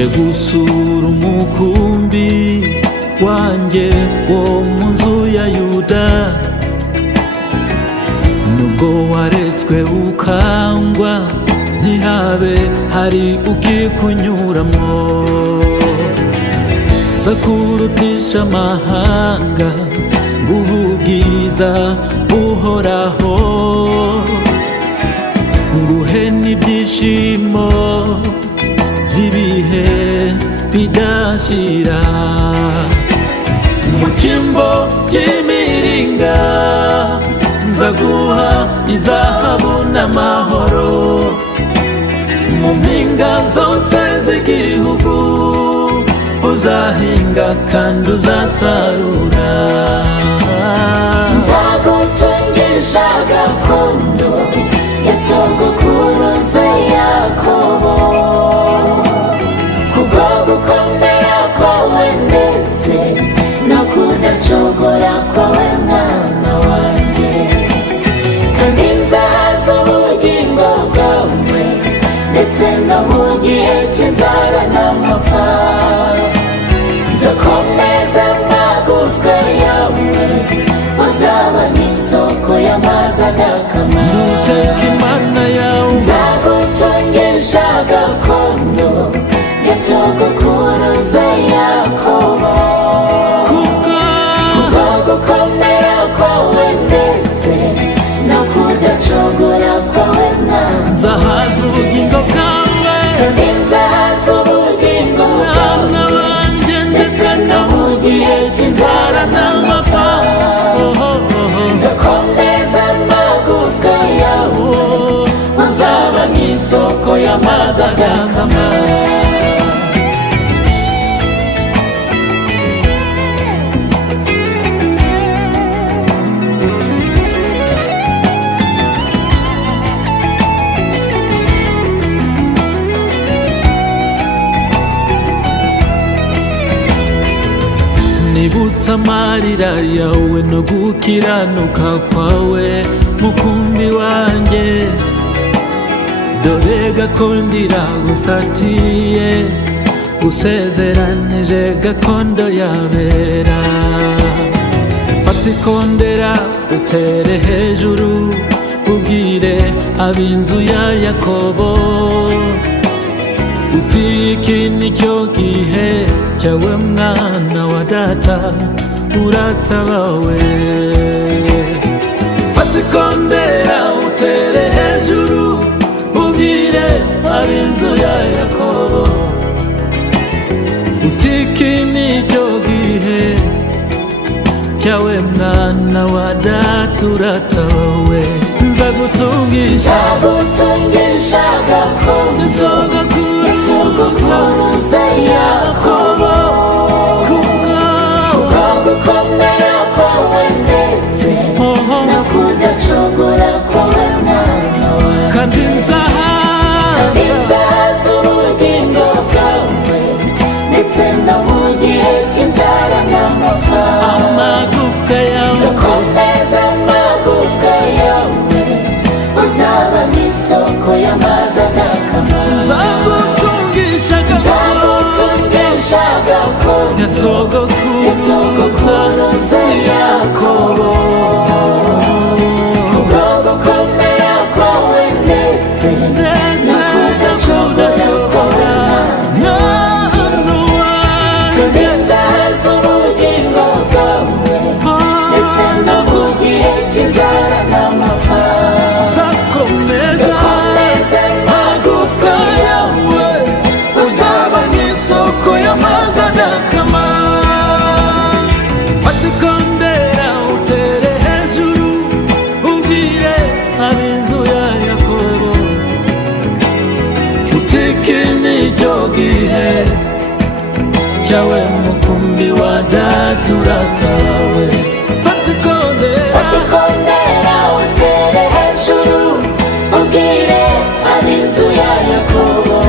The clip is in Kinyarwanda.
nje gusura umukumbi wanjye wo mu nzu ya Yuda, nubwo waretswe ukangwa ntihabe hari ukikunyuramo. Nza kurutisha amahanga nguhe ubwiza buhoraho, nguhe n'ibyishimo by'ibihe bidashira. Mu cyimbo cy'imiringa nzaguha izahabu n'amahoro, mu mpinga zose z'igihugu uzahinga kandi uzasarura. Nzagutungisha gakondo ya sogokuruza Yakobo, kubwo gukomera kwawe ndetse no kudacogora kwawe mwana wanjye. Kandi nzahaza ubugingo bwawe ndetse no mu gihe cy'inzara n'amapfa. Nzakomeza amagufwa yawe, uzaba n'isoko y'amazi adakama. Nuteka Imana yawe, nzagutungisha gakondo ya sogokuruza Yakobo, kubwo gukomera kwawe ndetse no kudacogora kwawe mwana. nzahaza ubugingo bwawe, kandi nzahaza ubugingo bwawe ndetse no mu gihe cy'inzara n'amapfa. Nzakomeza amagufwa yawe, uzaba nk'isoko y'amazi adakama. nibutsa amarira yawe no gukiranuka kwawe mukumbi wanjye. Dore gakondo iragusatiye, usezeranije gakondo yabera. Fata ikondera utere hejuru, ubwire ab'inzu ya Yakobo uti iki nicyo gihe cyawe mwana wa data, uratabawe. Fata ikondera utere hejuru, ubwire ab'inzu ya Yakobo uti iki nicyo gihe cyawe mwana wa data, uratabawe. Nzagutungisha gakondo ya sogokuruza Yakobo, kubwo gukomera kwawe ndetse no kudacogora kwawe mwana wanjye. kandi nzahaza ubugingo bwawe ndetse no mu gihe cy'inzara n'amapfa. amagufwa yawe, nzakomeza amagufwa yawe, uzaba n'isoko y'amazi adakama. nzagutungisha gakondo ya sogokuruza Yakobo, kubwo gukomera kwawe ndetse no kudacogora kwawe mwana wanjye. Nzahaza ubugingo bwawe ndetse no mu gihe cy'inzara n'amapfa. nzakomeza amagufwa yawe, uzaba n'isoko y'amazi adakama. Fata ikondera utere hejuru, ubwire ab'inzu ya Yakobo uti iki nicyo gihe cyawe mukumbi wa data, uratabawe. Fata ikondera utere hejuru, ubwire ab'inzu ya Yakobo